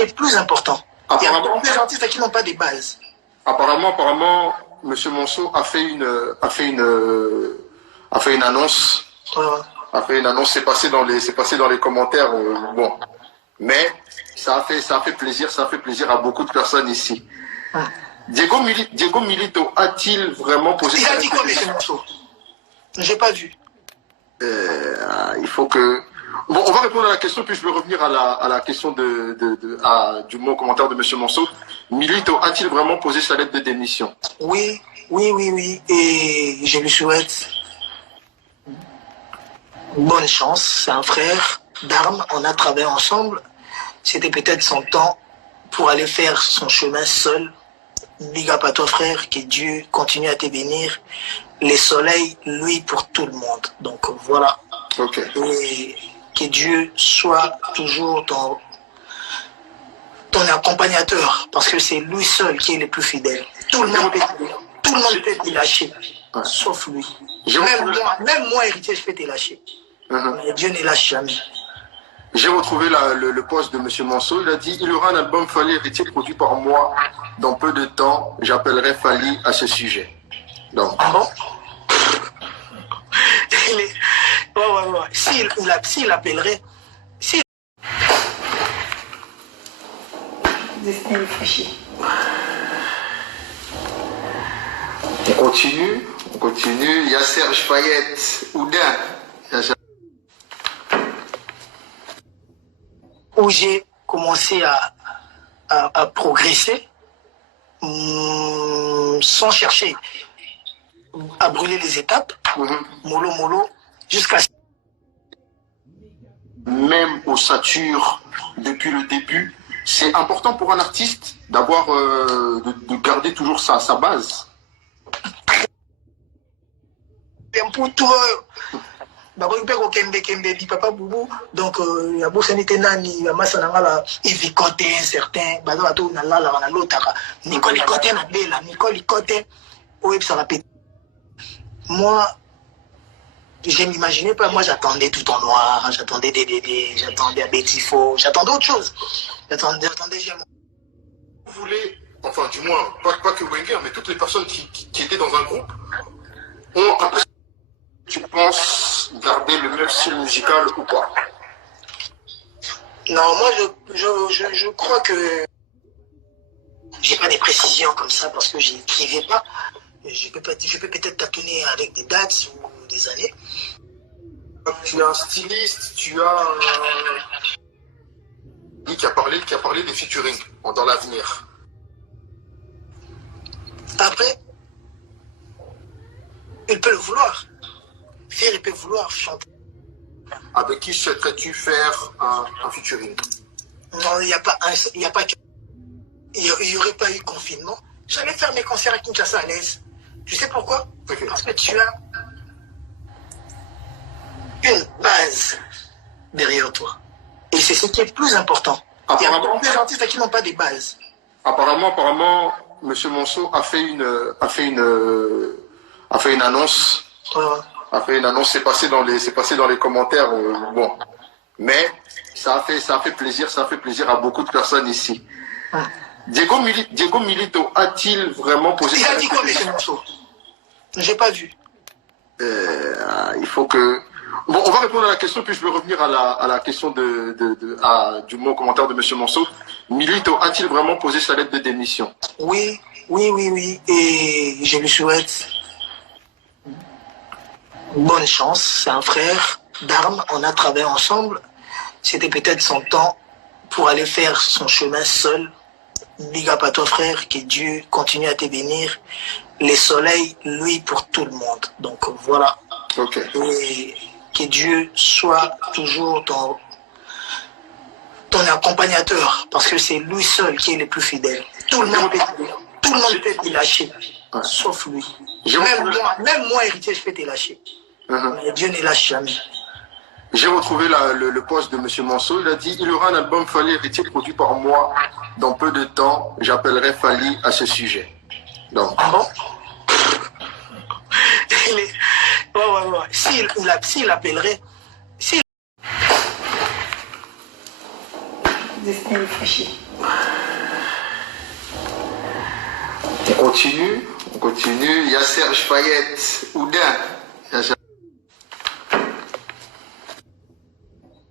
qui est plus important. Il y a des artistes qui n'ont pas de base. Apparemment, M. Monceau a fait une annonce. A fait une annonce, c'est passé dans les commentaires. Bon, mais ça a fait plaisir à beaucoup de personnes ici. Diego Milito a-t-il vraiment posé... Il a dit quoi, M. Monceau? J'ai pas vu. Il faut que... Bon, on va répondre à la question, puis je vais revenir à la question du mot commentaire de M. Monceau. Milito a-t-il vraiment posé sa lettre de démission? Oui. Et je lui souhaite bonne chance. C'est un frère d'armes. On a travaillé ensemble. C'était peut-être son temps pour aller faire son chemin seul. Big up à toi, frère. Que Dieu continue à te bénir. Les soleils, lui, pour tout le monde. Donc voilà. Ok. Et que Dieu soit toujours ton accompagnateur, parce que c'est lui seul qui est le plus fidèle. Tout le monde peut te lâcher, sauf lui. Même moi, héritier, je peux te lâcher. Mais Dieu ne lâche jamais. J'ai retrouvé le post de M. Monceau. Il a dit: il y aura un album Fally Héritier produit par moi dans peu de temps. J'appellerai Fally à ce sujet. Donc. Ah bon? Ouais. S'il appellerait. On continue. Il y a Serge Fayette, Oudin. Où j'ai commencé à progresser sans chercher à brûler les étapes, mollo, jusqu'à... Même au Satur, depuis le début, c'est important pour un artiste d'avoir, de garder toujours sa base. Donc ya bosanité nani ya masa nanga ba ivikote certain baza bato na lala na lotaka Nicole côté na bela Nicole côté oui ça répète. Moi je m'imaginais pas, moi j'attendais tout en noir, j'attendais des j'attendais à Bétifo, j'attendais autre chose. J'attendais j'aime. Vous voulez, enfin du moins pas que Wenger, mais toutes les personnes qui étaient dans un groupe ont un peu... Tu penses garder le même style musical ou pas? Non, moi je crois que j'ai pas des précisions comme ça parce que je n'écrivais pas. Je peux peut-être tâtonner avec des dates ou des années. Tu as un styliste, tu as qui a parlé des featuring dans l'avenir. Après, il peut le vouloir. Il peut vouloir chanter. Avec qui souhaiterais-tu faire un featuring? Non, il n'y a pas il n'y aurait pas eu confinement. J'allais faire mes concerts à Kinshasa à l'aise. Tu sais pourquoi? Okay. Parce que tu as une base derrière toi. Et c'est ce qui est plus important. Il y a des artistes qui n'ont pas de base. Apparemment, M. Monceau a fait une annonce. A fait une annonce, c'est passé dans les commentaires. Bon, mais ça a fait plaisir à beaucoup de personnes ici. Diego Milito a-t-il vraiment posé... Il a dit quoi, M. Monceau? J'ai pas vu. Il faut que... Bon, on va répondre à la question, puis je vais revenir à la question du mot commentaire de M. Monceau. Milito a-t-il vraiment posé sa lettre de démission? Oui. Et je lui souhaite bonne chance. C'est un frère d'armes. On a travaillé ensemble. C'était peut-être son temps pour aller faire son chemin seul. Big up à toi, frère. Que Dieu continue à te bénir. Les soleils, lui, pour tout le monde. Donc voilà. Ok. Et que Dieu soit toujours ton accompagnateur, parce que c'est lui seul qui est le plus fidèle. Tout le monde peut te lâcher, sauf lui. Même moi, héritier, je peux te lâcher. Mais Dieu ne lâche jamais. J'ai retrouvé le post de M. Monceau. Il a dit: il y aura un album Fally Héritier produit par moi dans peu de temps. J'appellerai Fally à ce sujet. Donc. Ah bon? Ouais. S'il appellerait... On continue. Il y a Serge Payet, Oudin.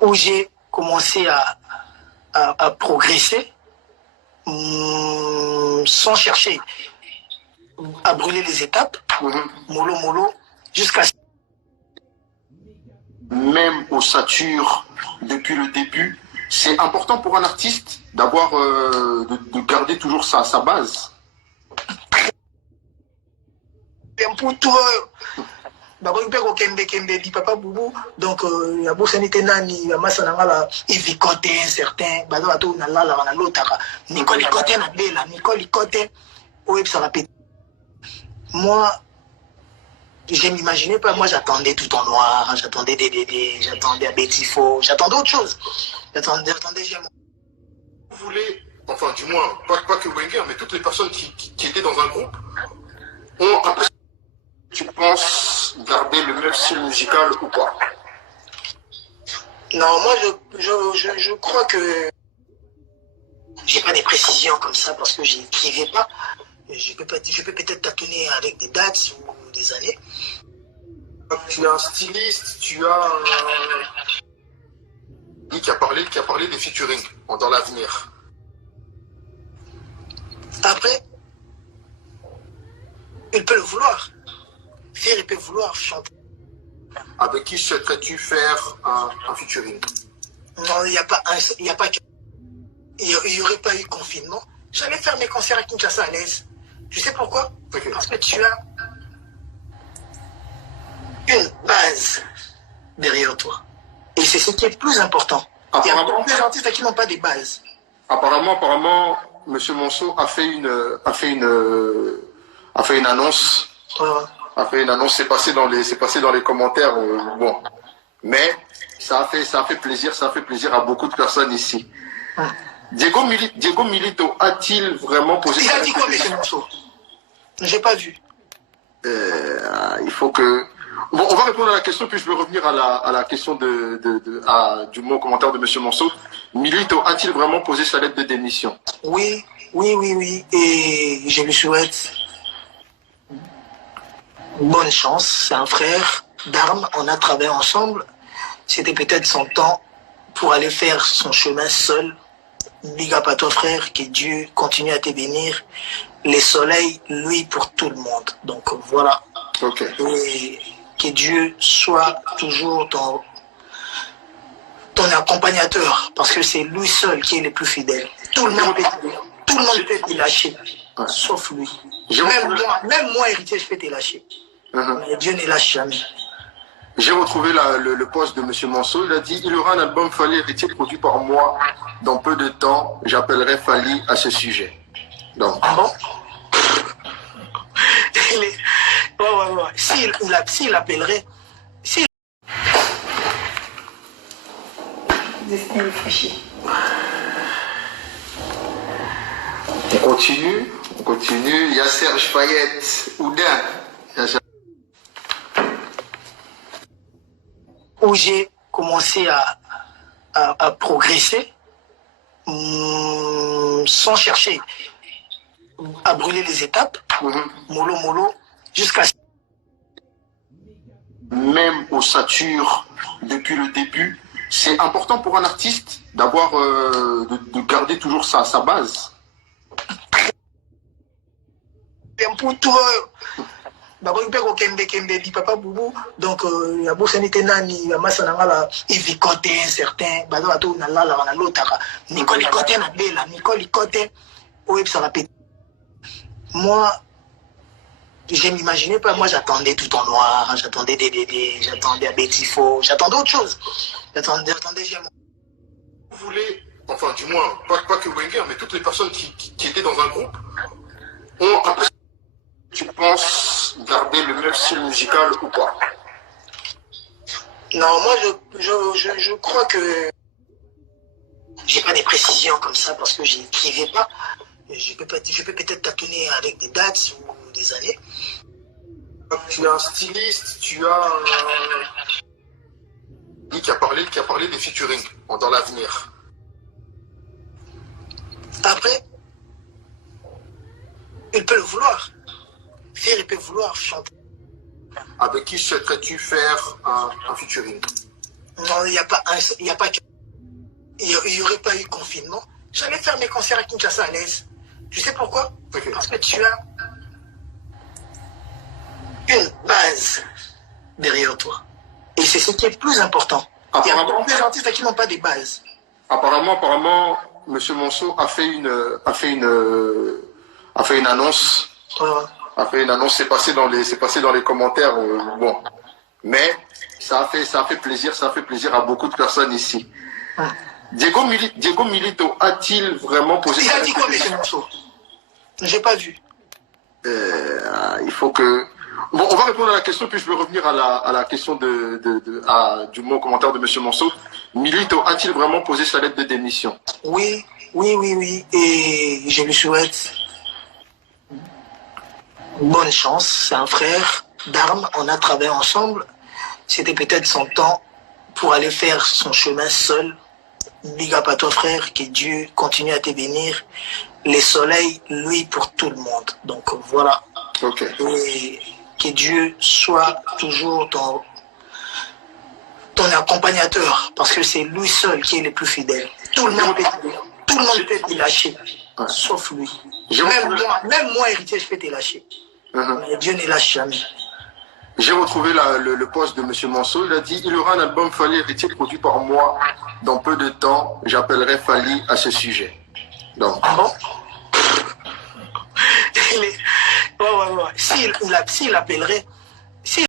Où j'ai commencé à progresser sans chercher à brûler les étapes, mollo, jusqu'à... Même au Satur, depuis le début, c'est important pour un artiste d'avoir, de garder toujours sa base. Papa Boubou, donc il y a beaucoup de nani, il y a massa nangala, il côté certain, bado ato na la na lotaka, Nicole côté na bela, Nicole côté, ouais ça répète. Moi, je m'imaginais pas, moi j'attendais tout en noir, j'attendais des DD, j'attendais à Bettifo, j'attendais autre chose. J'attendais j'aime. Vous voulez, enfin du moins, pas que Wenger, mais toutes les personnes qui étaient dans un groupe ont un peu... Tu penses garder le même style musical ou pas? Non, moi je crois que j'ai pas des précisions comme ça parce que je n'écrivais pas. Je peux peut-être tâtonner avec des dates ou des années. Tu as un styliste, tu as qui a parlé des featuring dans l'avenir. Après, il peut le vouloir. Il peut vouloir chanter. Avec qui souhaiterais-tu faire un featuring? Non, il n'y aurait pas eu confinement. J'allais faire mes concerts à Kinshasa à l'aise. Tu sais pourquoi? Okay. Parce que tu as une base derrière toi. Et c'est ce qui est le plus important. Il y a beaucoup d'artistes qui n'ont pas de base. Apparemment, M. Monceau a fait une annonce. A fait une annonce, c'est passé dans les commentaires, bon. Mais ça a fait plaisir à beaucoup de personnes ici. Diego Milito a-t-il vraiment posé... Il a dit quoi, M. Monceau? J'ai pas vu. Il faut que... Bon, on va répondre à la question, puis je vais revenir à la question du mot commentaire de M. Monceau. Milito a-t-il vraiment posé sa lettre de démission? Oui. Et je lui souhaite bonne chance. C'est un frère d'armes. On a travaillé ensemble. C'était peut-être son temps pour aller faire son chemin seul. Big up à toi, frère. Que Dieu continue à te bénir. Les soleils, lui, pour tout le monde. Donc voilà. Okay. Et que Dieu soit toujours ton accompagnateur, parce que c'est lui seul qui est le plus fidèle. Tout le monde peut te lâcher, sauf lui. Même moi, héritier, je peux te lâcher. Mais Dieu ne lâche jamais. J'ai retrouvé le post de M. Monceau. Il a dit: il y aura un album Fally Héritier produit par moi dans peu de temps. J'appellerai Fally à ce sujet. Donc. Ah bon? Ouais. S'il appellerait. On continue. Il y a Serge Payet, Oudin. Où j'ai commencé à progresser sans chercher à brûler les étapes, mollo, jusqu'à... Même au Satur, depuis le début, c'est important pour un artiste d'avoir, de garder toujours sa base. Papa Boubou, donc il y a beaucoup de nani, il y a massa nangala, il côté certain, bado ato na la na lotaka, Nicole côté na bela, Nicole côté, ouais ça répète. Moi, je m'imaginais pas, moi j'attendais tout en noir, j'attendais des DD, j'attendais à Bettifo, j'attendais autre chose. J'attendais j'aime. Vous voulez, enfin du moins, pas que Wenger, mais toutes les personnes qui étaient dans un groupe ont un peu... Tu penses garder le même style musical ou pas? Non, moi je crois que j'ai pas des précisions comme ça parce que je n'écrivais pas. Je peux peut-être tâtonner avec des dates ou des années. Tu as un styliste, tu as qui a parlé des featuring dans l'avenir. Après, Il peut le vouloir. Fier, il peut vouloir chanter. Avec qui souhaiterais-tu faire un featuring? Non, il n'y a pas il n'y aurait pas eu confinement. J'allais faire mes concerts à Kinshasa à l'aise. Tu sais pourquoi? Okay. Parce que tu as une base derrière toi. Et c'est ce qui est plus important. Il y a des artistes qui n'ont pas de base. Apparemment, M. Monceau a fait une annonce. A fait une annonce, c'est passé dans les commentaires. Bon, mais ça a fait plaisir à beaucoup de personnes ici. Diego Milito a-t-il vraiment posé? Il a dit quoi, M. Monceau? J'ai pas vu. Il faut que. Bon, on va répondre à la question, puis je vais revenir à la question du mot commentaire de M. Monceau. Milito a-t-il vraiment posé sa lettre de démission? Oui. Et je lui souhaite bonne chance. C'est un frère d'armes. On a travaillé ensemble. C'était peut-être son temps pour aller faire son chemin seul. Big up à ton frère. Que Dieu continue à te bénir. Les soleils, lui, pour tout le monde. Donc voilà. Ok. Et que Dieu soit toujours ton accompagnateur, parce que c'est lui seul qui est le plus fidèle. Tout le monde peut te lâcher, sauf lui. Même moi, héritier, je peux te lâcher. Mais Dieu ne lâche jamais. J'ai retrouvé le post de M. Monceau. Il a dit: il y aura un album Fally Héritier produit par moi dans peu de temps. J'appellerai Fally à ce sujet. Donc. Ah bon? Ouais. S'il appellerait,